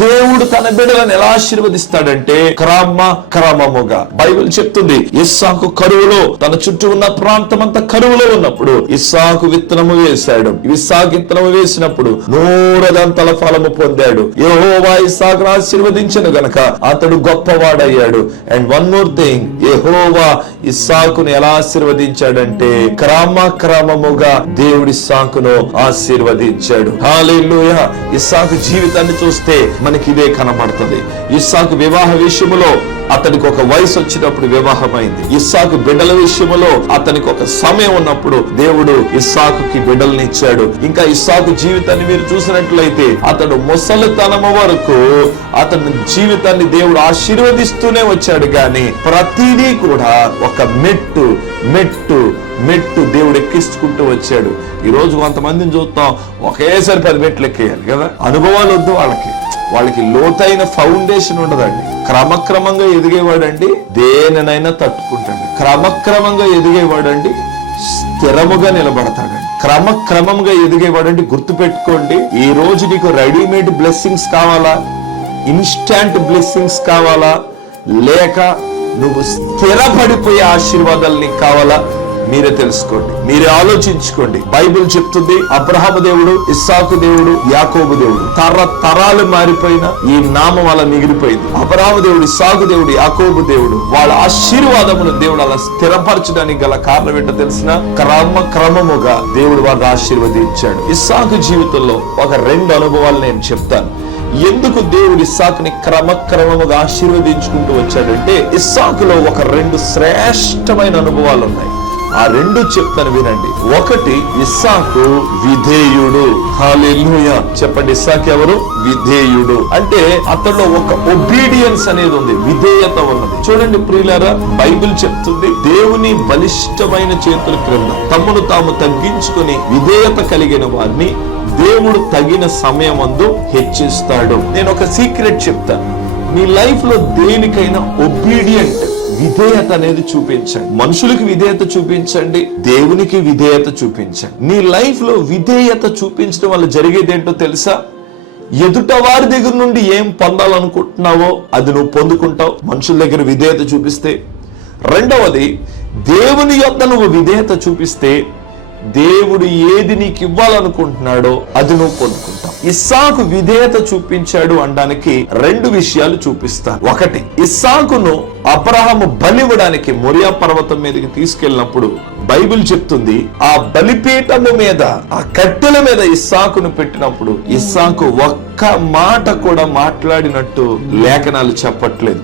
దేవుడు తన బిడ్డలను ఎలా ఆశీర్వదిస్తాడంటే క్రమముగా. బైబిల్ చెప్తుంది ఇస్సాకు కరువులో, తన చుట్టూ ఉన్న ప్రాంతం అంతా కరువులో ఉన్నప్పుడు ఇస్సాకు విత్తనము వేశాడు. ఇస్సాకు విత్తనము వేసినప్పుడు 100 ఫలము పొందాడు. యెహోవా ఇస్సాకును ఆశీర్వదించెను గనక అతడు గొప్పవాడయ్యాడు. అండ్ వన్ మోర్ థింగ్, యెహోవా ఇస్సాకును ఎలా ఆశీర్వదించాడంటే క్రమముగా దేవుడి ఇస్సాకును ఆశీర్వదించాడు. హల్లెలూయా. ఇస్సాకు జీవితాన్ని చూస్తే మనకి ఇదే కనబడుతుంది. ఇస్సాకు వివాహ విషయములో అతనికి ఒక వయసు వచ్చినప్పుడు వివాహమైంది. ఇస్సాకు బిడ్డల విషయంలో అతనికి ఒక సమయం ఉన్నప్పుడు దేవుడు ఇస్సాకుకి బిడ్డల్ని ఇచ్చాడు. ఇంకా ఇస్సాకు జీవితాన్ని మీరు చూసినట్లయితే అతడు ముసలితనము వరకు అతని జీవితాన్ని దేవుడు ఆశీర్వదిస్తూనే వచ్చాడు. గాని ప్రతిదీ కూడా ఒక మెట్టు దేవుడు ఎక్కించుకుంటూ వచ్చాడు. ఈ రోజు కొంతమందిని చూస్తాం, ఒకేసారి 10 మెట్లు ఎక్కేయాలి కదా. అనుభవాలు వద్దు వాళ్ళకి లోతైన ఫౌండేషన్ ఉండదండి. క్రమక్రమంగా ఎదిగేవాడండి దేనినైనా తట్టుకుంటాడు. క్రమక్రమంగా ఎదిగేవాడండి స్థిరముగా నిలబడతాడండి. క్రమంగా ఎదిగేవాడండి. గుర్తు పెట్టుకోండి, ఈ రోజు నీకు రెడీమేడ్ బ్లెస్సింగ్స్ కావాలా, ఇన్స్టాంట్ బ్లెస్సింగ్స్ కావాలా, లేక నువ్వు స్థిరపడిపోయే ఆశీర్వాదాలు నీకు కావాలా, మీరే తెలుసుకోండి, మీరే ఆలోచించుకోండి. బైబిల్ చెప్తుంది అబ్రహాము దేవుడు, ఇస్సాకు దేవుడు, యాకోబు దేవుడు, తరాలు మారిపోయిన ఈ నామం అలా మిగిలిపోయింది. అబ్రహాము దేవుడు, ఇస్సాకు దేవుడు, యాకోబు దేవుడు, వాళ్ళ ఆశీర్వాదమును దేవుడు అలా స్థిరపరచడానికి గల కారణం ఏంటో తెలిసిన క్రమముగా దేవుడు వారిని ఆశీర్వదించాడు. ఇస్సాకు జీవితంలో ఒక 2 అనుభవాలు నేను చెప్తాను. ఎందుకు దేవుడు ఇస్సాకుని క్రమముగా ఆశీర్వదించుకుంటూ వచ్చాడంటే ఇస్సాకులో ఒక 2 శ్రేష్టమైన అనుభవాలు ఉన్నాయి. ఆ 2 చెప్తాను వినండి. ఒకటి, ఇస్సాకు విధేయుడు. హల్లెలూయా. చెప్పండి, ఇస్సాకు ఎవరు? విధేయుడు. అంటే అతడిలో ఒక ఒబీడియన్స్ అనేది ఉంది, విధేయత ఉన్నది. చూడండి ప్రియులారా, బైబిల్ చెప్తుంది దేవుని బలిష్టమైన చేతుల క్రింద తమను తాము తగ్గించుకుని విధేయత కలిగిన వారిని దేవుడు తగిన సమయమందు హెచ్చిస్తాడు. నేను ఒక సీక్రెట్ చెప్తాను. మీ లైఫ్ లో దేనికైనా ఒబీడియంట్ విధేయత అనేది చూపించండి. మనుషులకి విధేయత చూపించండి, దేవునికి విధేయత చూపించండి. నీ లైఫ్ లో విధేయత చూపించడం వల్ల జరిగేది ఏంటో తెలుసా? ఎదుట వారి దగ్గర నుండి ఏం పొందాలనుకుంటున్నావో అది నువ్వు పొందుకుంటావు మనుషుల దగ్గర విధేయత చూపిస్తే. రెండవది, దేవుని యొద్ద నువ్వు విధేయత చూపిస్తే దేవుడు ఏది నీకు ఇవ్వాలనుకుంటున్నాడో అది నువ్వు పొందుకుంటావు. ఇస్సాకు విధేయత చూపించాడు అనడానికి 2 విషయాలు చూపిస్తాను. ఒకటి, ఇస్సాకును అబ్రహాము బలివ్వడానికి మొరియా పర్వతం మీదకి తీసుకెళ్ళినప్పుడు బైబిల్ చెప్తుంది ఆ బలిపీఠము మీద, ఆ కట్టెల మీద ఇస్సాకును పెట్టినప్పుడు ఇస్సాకు ఒక్క మాట కూడా మాట్లాడినట్టు లేఖనాలు చెప్పట్లేదు.